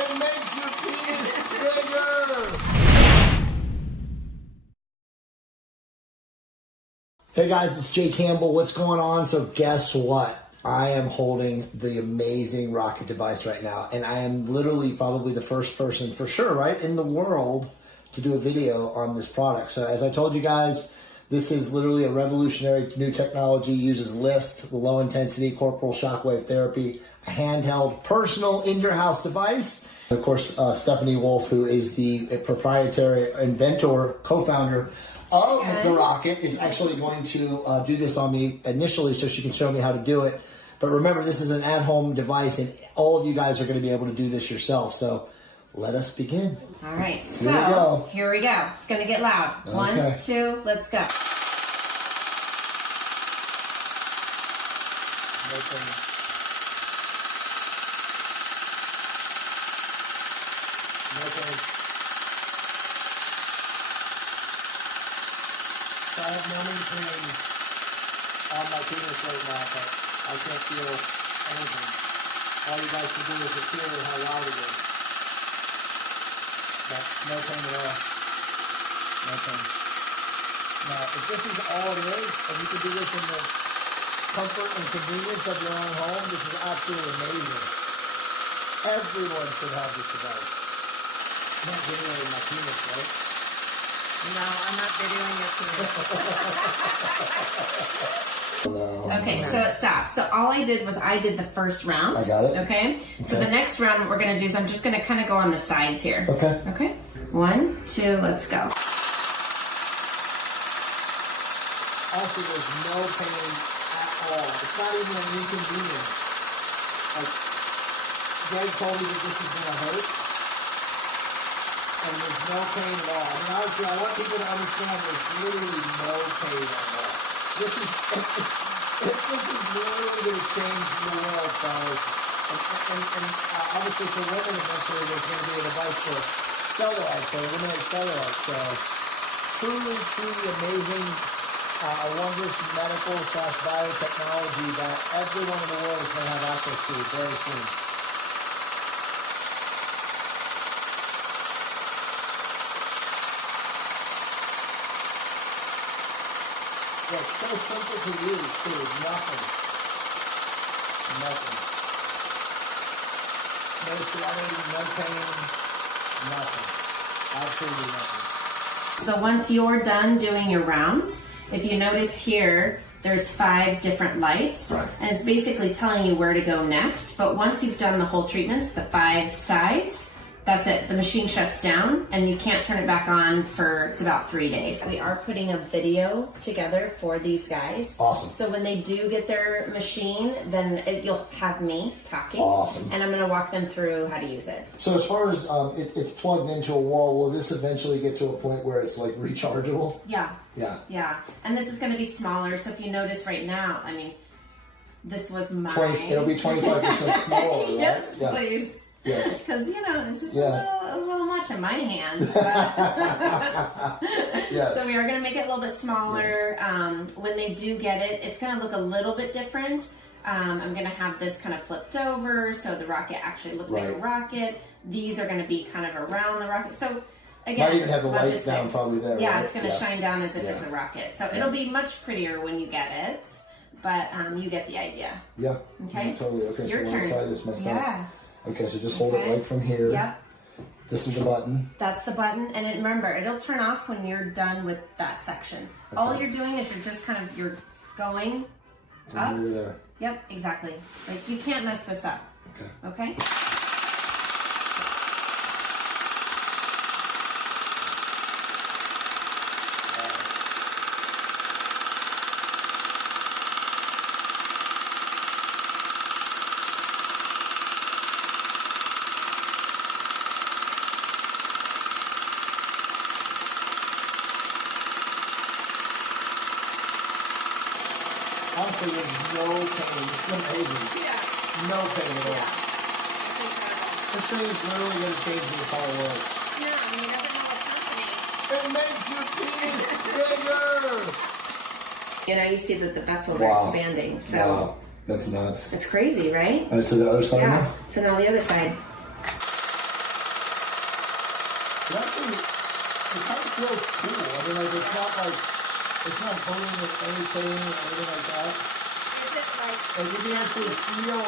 It makes your penis bigger. Hey guys, it's Jay Campbell. What's going on? So guess what? I am holding the amazing rocket device right now, and I am literally probably the first person for sure, right, in the world to do a video on this product. So as I told you guys, this is literally a revolutionary new technology, uses LIST, low intensity corporal shockwave therapy, a handheld personal in your house device. Of course, Stephanie Wolf, who is the proprietary inventor, co-founder of the rocket, is actually going to do this on me initially so she can show me how to do it. But remember, this is an at-home device, and all of you guys are going to be able to do this yourself. So let us begin. All right, so here we go. It's going to get loud. Okay. 1, 2, let's go. Okay. So I have no pain on my penis right now, but I can't feel anything. All you guys can do is just hear how loud it is. But no pain at all. No pain. Now, if this is all it is, and you can do this in the comfort and convenience of your own home, this is absolutely amazing. Everyone should have this device. I'm not videoing my penis, right? No, I'm not videoing your penis. Okay, so it stops. So all I did was I did the first round. I got it. Okay? So the next round, what we're going to do is I'm just going to kind of go on the sides here. Okay. Okay? 1, 2, let's go. Also, there's no pain at all. It's not even an inconvenience. Like, Greg told me that this is going to hurt, and there's no pain at all. I mean, honestly, I want people to understand there's literally no pain at all. This is literally going to change the world, fellas. And obviously for women, eventually there's going to be a device for cellulite, for eliminate cellulite. So, truly amazing. A wondrous medical / biotechnology that everyone in the world is going to have access to very soon. Yeah, it's so simple to use too. Nothing. No sweating, no pain, nothing. Absolutely nothing. So once you're done doing your rounds, if you notice here, there's 5 different lights, and it's basically telling you where to go next. But once you've done the whole treatments, the 5 sides, that's it. The machine shuts down and you can't turn it back on for, it's about 3 days. We are putting a video together for these guys. Awesome. So when they do get their machine, then you'll have me talking. Awesome. And I'm going to walk them through how to use it. So as far as it's plugged into a wall, will this eventually get to a point where it's like rechargeable? Yeah. Yeah. Yeah. And this is going to be smaller. So if you notice right now, I mean, this was mine. It'll be 25% smaller, right? Yes, yeah. please. Yes. Because, you know, it's just Yeah. a little much in my hand. Yes. So we are going to make it a little bit smaller. Yes. When they do get it, it's going to look a little bit different. I'm going to have this kind of flipped over so the rocket actually looks like a rocket. These are going to be kind of around the rocket. So, again, might even have the lights down probably there. Yeah, right? it's going to shine down as if it's a rocket. So it'll be much prettier when you get it. But you get the idea. Yeah. Okay. Yeah, totally. Okay, Your so turn. I'm going to try this myself. Yeah. Okay, so just hold it right from here. Yep. This is the button. That's the button, and remember, it'll turn off when you're done with that section. Okay. All you're doing is you're going up. You're there. Yep, exactly. Like, you can't mess this up. Okay? Honestly, there's no pain. It's amazing. Yeah. No pain at all. Yeah. It's incredible. This thing is literally going to change the entire world. Yeah, I mean, you never know what's happening. It makes your penis bigger! You know, you see that the vessels Wow. are expanding, so Wow. That's nuts. it's crazy, right? All right, so the other side now? So now the other side. It actually, it kind of feels cool. I mean, like, it's not hurting or anything or anything like that. Is it like... Like, you can actually feel,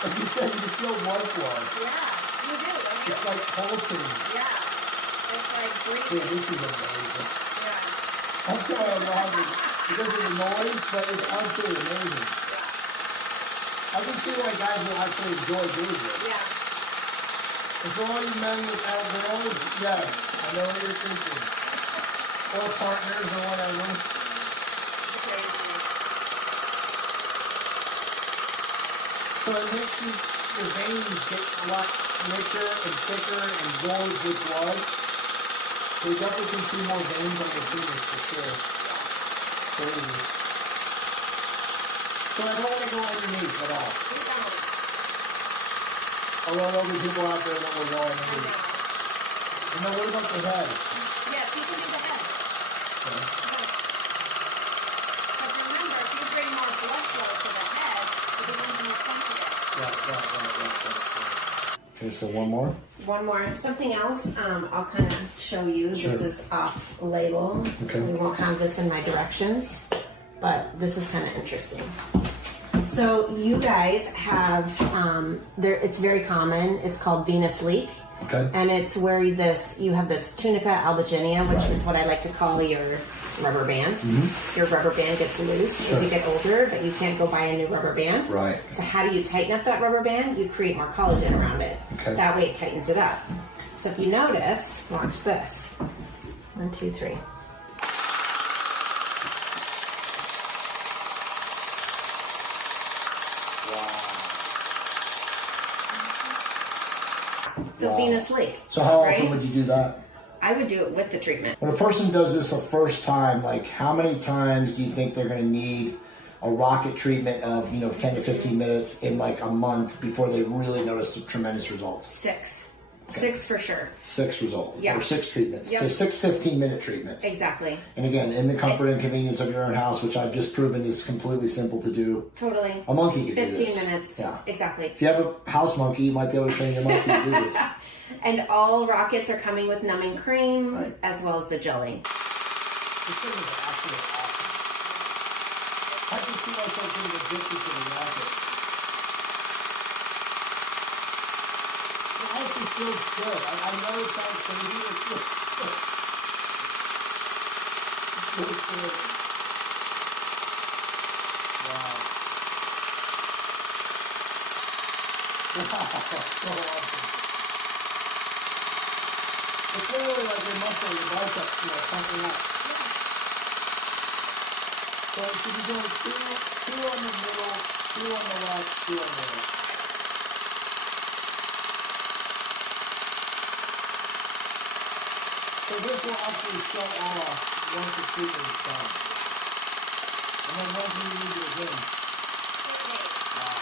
like you said, you can feel blood flow. Yeah, you do, don't you? It's like pulsing. Yeah. It's like breathing. Dude, this is amazing. Yeah. I'm sorry I'm laughing because of the noise, but it's absolutely amazing. Yeah. I can see why guys will actually enjoy doing this. Yeah. And for all you men without girls, yes, I know what you're thinking. Or partners or whatever. So it makes your veins get a lot richer and thicker and gorged with blood. So you definitely can see more veins on your penis for sure. Crazy. So I don't want to go underneath at all. Although there'll be people out there that will go underneath. And then what about the head? Yes, you can do the head. Okay. But remember, if you bring more blood flow to the head, it becomes more sensitive. Right. Okay, so one more. One more. Something else I'll kind of show you. Sure. This is off label. Okay. We won't have this in my directions, but this is kind of interesting. So you guys have, it's very common. It's called venous leak. Okay. And it's where you have this tunica albuginea, which is what I like to call your rubber band. Mm-hmm. Your rubber band gets loose as you get older, but you can't go buy a new rubber band. Right. So how do you tighten up that rubber band? You create more collagen around it. Okay. That way it tightens it up. So if you notice, watch this. 1, 2, 3. So Wow. venous leak. So how right? often would you do that? I would do it with the treatment. When a person does this the first time, like how many times do you think they're going to need a rocket treatment of 10 to 15 minutes in like a month before they really notice the tremendous results? 6. Okay. 6 for sure. 6 results. Yeah. Or 6 treatments. Yep. So 6 15-minute treatments. Exactly. And again, in the comfort and convenience of your own house, which I've just proven is completely simple to do. Totally. A monkey could do 15 this. minutes. Yeah. Exactly. If you have a house monkey, you might be able to train your monkey to do this. And all rockets are coming with numbing cream Right. as well as the jelly. This thing is actually awesome. I can see myself getting addicted to the rocket. It honestly feels good. I know it sounds crazy. It feels good. It feels good. Wow. Wow. So awesome. It's literally like your muscle, your biceps, pumping up. So you should be doing two on the middle, 2 on the left, 2 on the right. So this will actually shut off once the treatment is done. And then when can you use it again? Wow.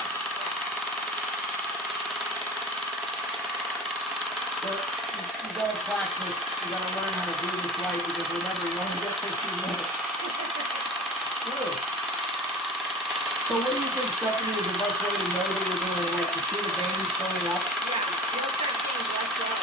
So you gotta practice, you gotta learn how to do this right because remember, you only get 15 minutes. Good. So what do you think, Stephanie, is the best way to know that you're doing it right? To see the veins filling up? Yeah, you'll start seeing blood flow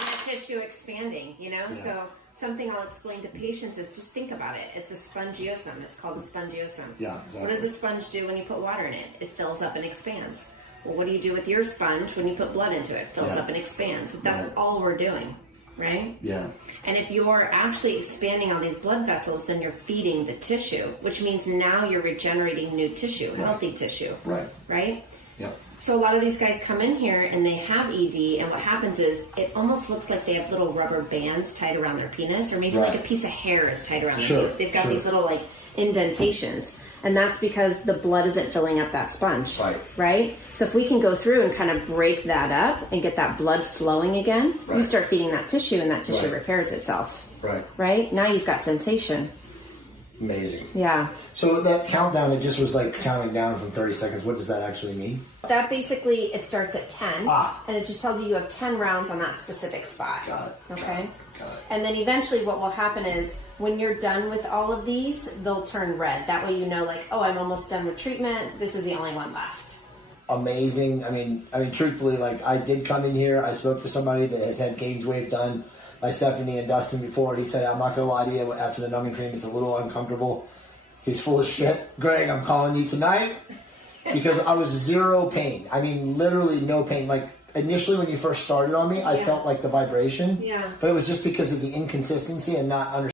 and the tissue expanding, Yeah. So something I'll explain to patients is just think about it. It's a spongiosum. It's called a spongiosum. Yeah, exactly. What does a sponge do when you put water in it? It fills up and expands. Well, what do you do with your sponge when you put blood into it? It fills up and expands. That's all we're doing, right? Yeah. And if you're actually expanding all these blood vessels, then you're feeding the tissue, which means now you're regenerating new tissue, healthy tissue. Right. Right? Yep. So a lot of these guys come in here and they have ED, and what happens is it almost looks like they have little rubber bands tied around their penis, or maybe like a piece of hair is tied around their penis. They've got these little like indentations. And that's because the blood isn't filling up that sponge. Right? So if we can go through and kind of break that up and get that blood flowing again, you start feeding that tissue and that tissue repairs itself. Right? Now you've got sensation. Amazing. Yeah. So that countdown, it just was like counting down from 30 seconds. What does that actually mean? That basically, it starts at 10. Ah. And it just tells you have 10 rounds on that specific spot. Got it. Okay? Got it. And then eventually what will happen is when you're done with all of these, they'll turn red. That way you know, like, oh, I'm almost done with treatment. This is the only one left. amazing. I mean, truthfully, like I did come in here. I spoke to somebody that has had gaze wave done by Stephanie and Dustin before. He said, I'm not gonna lie to you, after the numbing cream, it's a little uncomfortable. He's full of shit. Greg, I'm calling you tonight because I was zero pain. I mean, literally no pain. Like initially when you first started on me, I felt like the vibration. Yeah. But it was just because of the inconsistency and not understanding